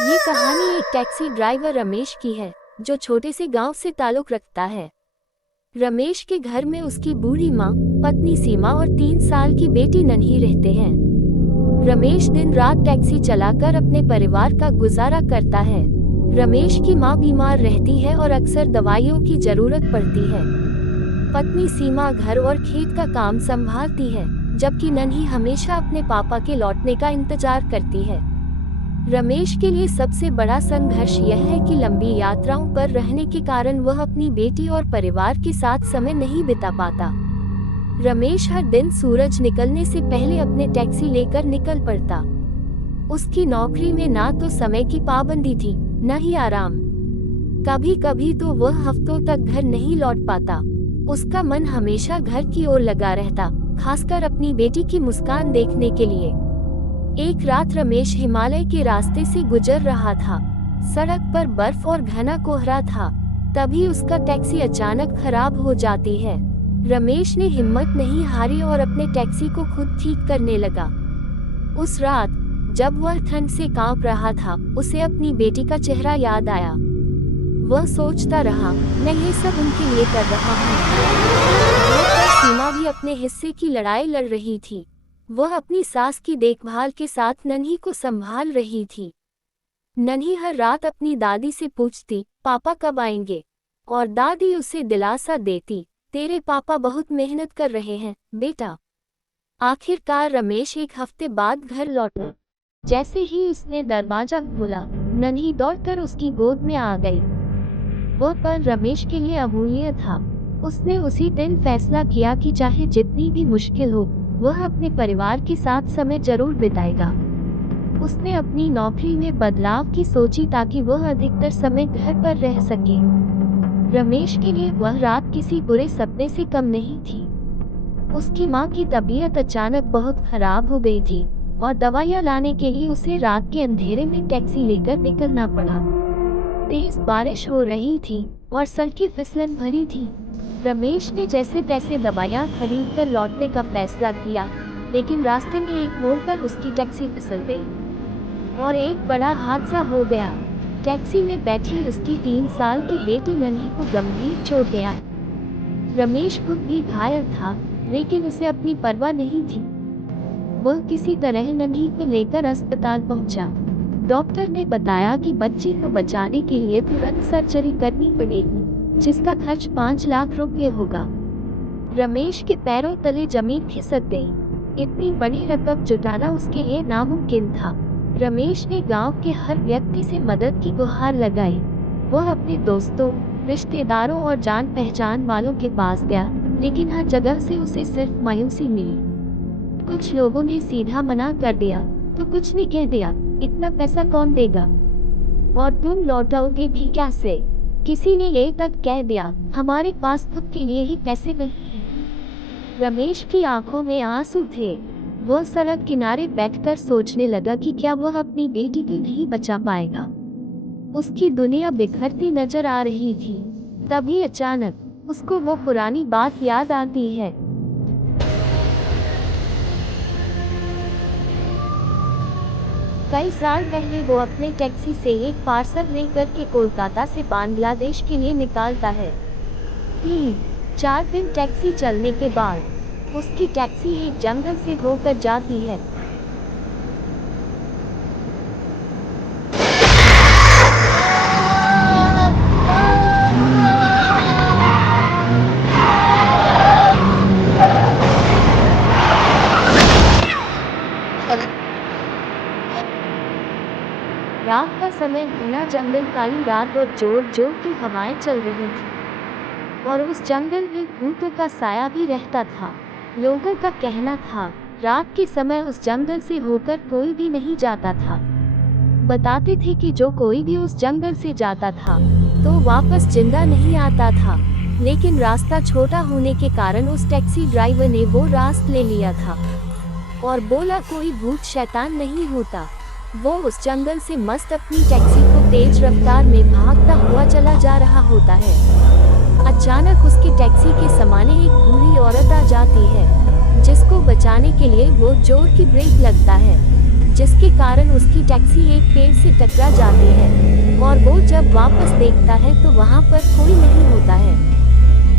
ये कहानी एक टैक्सी ड्राइवर रमेश की है, जो छोटे से गांव से ताल्लुक रखता है। रमेश के घर में उसकी बूढ़ी माँ, पत्नी सीमा और 3 साल की बेटी नन्ही रहते हैं। रमेश दिन रात टैक्सी चलाकर अपने परिवार का गुजारा करता है। रमेश की माँ बीमार रहती है और अक्सर दवाइयों की जरूरत पड़ती है। पत्नी सीमा घर और खेत का काम संभालती है, जबकि नन्ही हमेशा अपने पापा के लौटने का इंतजार करती है। रमेश के लिए सबसे बड़ा संघर्ष यह है कि लंबी यात्राओं पर रहने के कारण वह अपनी बेटी और परिवार के साथ समय नहीं बिता पाता। रमेश हर दिन सूरज निकलने से पहले अपने टैक्सी लेकर निकल पड़ता। उसकी नौकरी में ना तो समय की पाबंदी थी, न ही आराम। कभी कभी तो वह हफ्तों तक घर नहीं लौट पाता। उसका मन हमेशा घर की ओर लगा रहता, खासकर अपनी बेटी की मुस्कान देखने के लिए। एक रात रमेश हिमालय के रास्ते से गुजर रहा था। सड़क पर बर्फ और घना कोहरा था। तभी उसका टैक्सी अचानक खराब हो जाती है। रमेश ने हिम्मत नहीं हारी और अपने टैक्सी को खुद ठीक करने लगा। उस रात जब वह ठंड से कांप रहा था, उसे अपनी बेटी का चेहरा याद आया। वह सोचता रहा, मैं ये सब उनके लिए कर रहा हूँ। सीमा भी अपने हिस्से की लड़ाई लड़ रही थी। वह अपनी सास की देखभाल के साथ नन्ही को संभाल रही थी। नन्ही हर रात अपनी दादी से पूछती, पापा कब आएंगे? और दादी उसे दिलासा देती, तेरे पापा बहुत मेहनत कर रहे हैं बेटा। आखिरकार रमेश एक हफ्ते बाद घर लौटा। जैसे ही उसने दरवाजा खोला, नन्ही दौड़कर उसकी गोद में आ गई। वह पल रमेश के लिए अमूल्य था। उसने उसी दिन फैसला किया कि चाहे जितनी भी मुश्किल हो, वह अपने परिवार के साथ समय जरूर बिताएगा। उसने अपनी नौकरी में बदलाव की सोची ताकि वह अधिकतर समय घर पर रह सके। रमेश के लिए वह रात किसी बुरे सपने से कम नहीं थी। उसकी माँ की तबीयत अचानक बहुत खराब हो गई थी और दवाइयाँ लाने के लिए उसे रात के अंधेरे में टैक्सी लेकर निकलना पड़ा। तेज बारिश हो रही थी और सड़कें फिसलन भरी थी। रमेश ने जैसे तैसे दवाइयाँ खरीद कर लौटने का फैसला किया, लेकिन रास्ते में एक मोड़ पर उसकी टैक्सी फिसल गई और एक बड़ा हादसा हो गया। टैक्सी में बैठी उसकी 3 साल की बेटी नन्ही को गंभीर चोटें आई। रमेश खुद भी घायल था, लेकिन उसे अपनी परवाह नहीं थी। वह किसी तरह नन्ही को लेकर अस्पताल पहुंचा। डॉक्टर ने बताया कि बच्ची को बचाने के लिए तुरंत सर्जरी करनी पड़ेगी, जिसका खर्च 5 लाख रुपए होगा। रमेश के पैरों तले जमीन खिसक गई। इतनी बड़ी रकम जुटाना उसके लिए नामुमकिन था। रमेश ने गांव के हर व्यक्ति से मदद की गुहार लगाई। वह अपने दोस्तों, रिश्तेदारों और जान पहचान वालों के पास गया, लेकिन हर जगह से उसे सिर्फ मायूसी मिली। कुछ लोगों ने सीधा मना कर दिया, तो कुछ ने कह दिया, इतना पैसा कौन देगा और तुम लौटाओगे भी कैसे? किसी ने ये तक कह दिया, हमारे पास खुद के लिए ही पैसे नहीं हैं। रमेश की आंखों में आंसू थे। वह सड़क किनारे बैठकर सोचने लगा कि क्या वह अपनी बेटी को नहीं बचा पाएगा। उसकी दुनिया बिखरती नजर आ रही थी। तभी अचानक उसको वो पुरानी बात याद आती है। कई साल पहले वो अपने टैक्सी से एक पार्सल लेकर के कोलकाता से बांग्लादेश के लिए निकालता है। 3-4 दिन टैक्सी चलने के बाद उसकी टैक्सी एक जंगल से होकर जाती है। रात का समय, घना जंगल, काली रात और जोर जोर की हवाएं चल रही थी और उस जंगल में भूतों का साया भी रहता था। लोगों का कहना था, रात के समय उस जंगल से होकर कोई भी नहीं जाता था। बताते थे कि जो कोई भी उस जंगल से जाता था तो वापस जिंदा नहीं आता था। लेकिन रास्ता छोटा होने के कारण उस टैक्सी ड्राइवर ने वो रास्ता ले लिया था और बोला, कोई भूत शैतान नहीं होता। वो उस जंगल से मस्त अपनी टैक्सी को तेज रफ्तार में भागता हुआ चला जा रहा होता है। अचानक उसकी टैक्सी के सामने एक बूढ़ी औरत आ जाती है, जिसको बचाने के लिए वो जोर की ब्रेक लगता है। जिसके कारण उसकी टैक्सी एक पेड़ से टकरा जाती है और वो जब वापस देखता है तो वहाँ पर कोई नहीं होता है।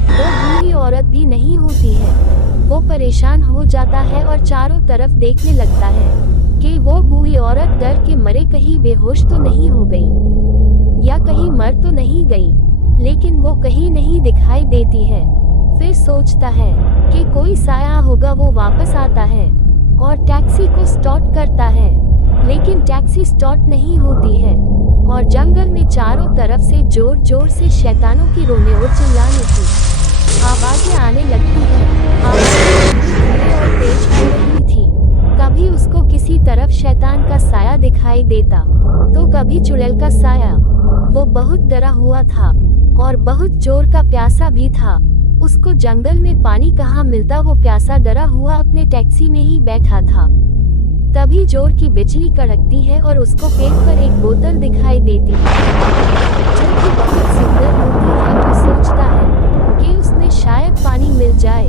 वो बूढ़ी औरत भी नहीं होती है। वो परेशान हो जाता है और चारों तरफ देखने लगता है कि वो बूढ़ी औरत डर के मारे कहीं बेहोश तो नहीं हो गई या कहीं मर तो नहीं गई, लेकिन वो कहीं नहीं दिखाई देती है। फिर सोचता है कि कोई साया होगा। वो वापस आता है और टैक्सी को स्टार्ट करता है, लेकिन टैक्सी स्टार्ट नहीं होती है और जंगल में चारों तरफ से जोर जोर से शैतानों की रोने और चिल्लाने की आवाजें आने लगती है। आवाजें और तेज हो रही थी। कभी उसको किसी तरफ शैतान का साया दिखाई देता तो कभी चुड़ैल का साया। वो बहुत डरा हुआ था और बहुत जोर का प्यासा भी था। उसको जंगल में पानी कहाँ मिलता। वो प्यासा डरा हुआ अपने टैक्सी में ही बैठा था। तभी जोर की बिजली कड़कती है और उसको पेड़ पर एक बोतल दिखाई देती है जो कि बहुत सुंदर होती है। वो सोचता है कि उसमें शायद पानी मिल जाए।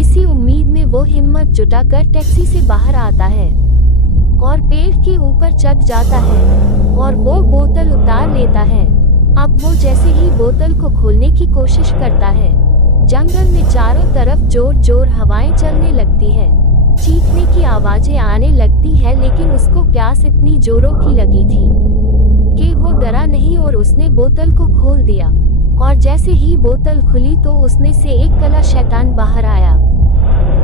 इसी उम्मीद में वो हिम्मत जुटाकर टैक्सी से बाहर आता है और पेड़ के ऊपर चढ़ जाता है और वो बोतल उतार लेता है। अब वो जैसे ही बोतल को खोलने की कोशिश करता है, जंगल में चारों तरफ जोर जोर हवाएं चलने लगती है। चीखने की आवाजें आने लगती है, लेकिन उसको प्यास इतनी जोरों की लगी थी कि वो डरा नहीं और उसने बोतल को खोल दिया। और जैसे ही बोतल खुली तो उसमें से एक काला शैतान बाहर आया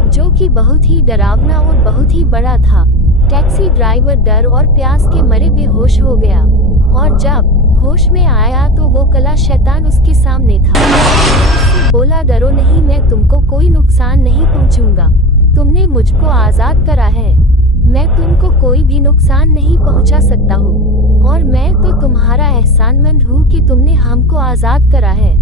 जो कि बहुत ही डरावना और बहुत ही बड़ा था। टैक्सी ड्राइवर डर और प्यास के मारे बेहोश हो गया और जब होश में आया तो वो काला शैतान उसके सामने था। बोला, डरो नहीं, मैं तुमको कोई नुकसान नहीं पहुंचूंगा। तुमने मुझको आजाद करा है। मैं तुमको कोई भी नुकसान नहीं पहुंचा सकता हूँ और मैं तो तुम्हारा एहसानमंद हूँ कि तुमने हमको आजाद करा है।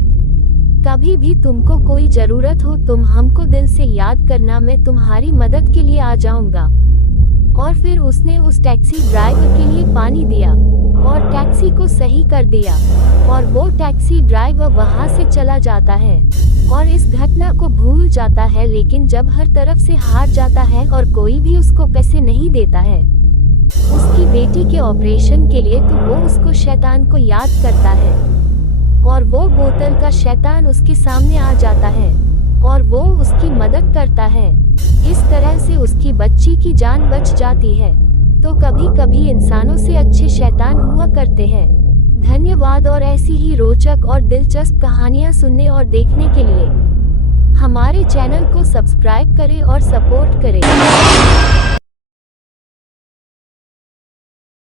कभी भी तुमको कोई जरूरत हो तुम हमको दिल से याद करना, मैं तुम्हारी मदद के लिए आ जाऊंगा। और फिर उसने उस टैक्सी ड्राइवर के लिए पानी दिया और टैक्सी को सही कर दिया और वो टैक्सी ड्राइवर वहां से चला जाता है और इस घटना को भूल जाता है। लेकिन जब हर तरफ से हार जाता है और कोई भी उसको पैसे नहीं देता है उसकी बेटी के ऑपरेशन के लिए, तो वो उसको शैतान को याद करता है और वो बोतल का शैतान उसके सामने आ जाता है और वो उसकी मदद करता है। इस तरह से उसकी बच्ची की जान बच जाती है। तो कभी कभी इंसानों से अच्छे शैतान हुआ करते हैं। धन्यवाद। और ऐसी ही रोचक और दिलचस्प कहानियाँ सुनने और देखने के लिए हमारे चैनल को सब्सक्राइब करें और सपोर्ट करें।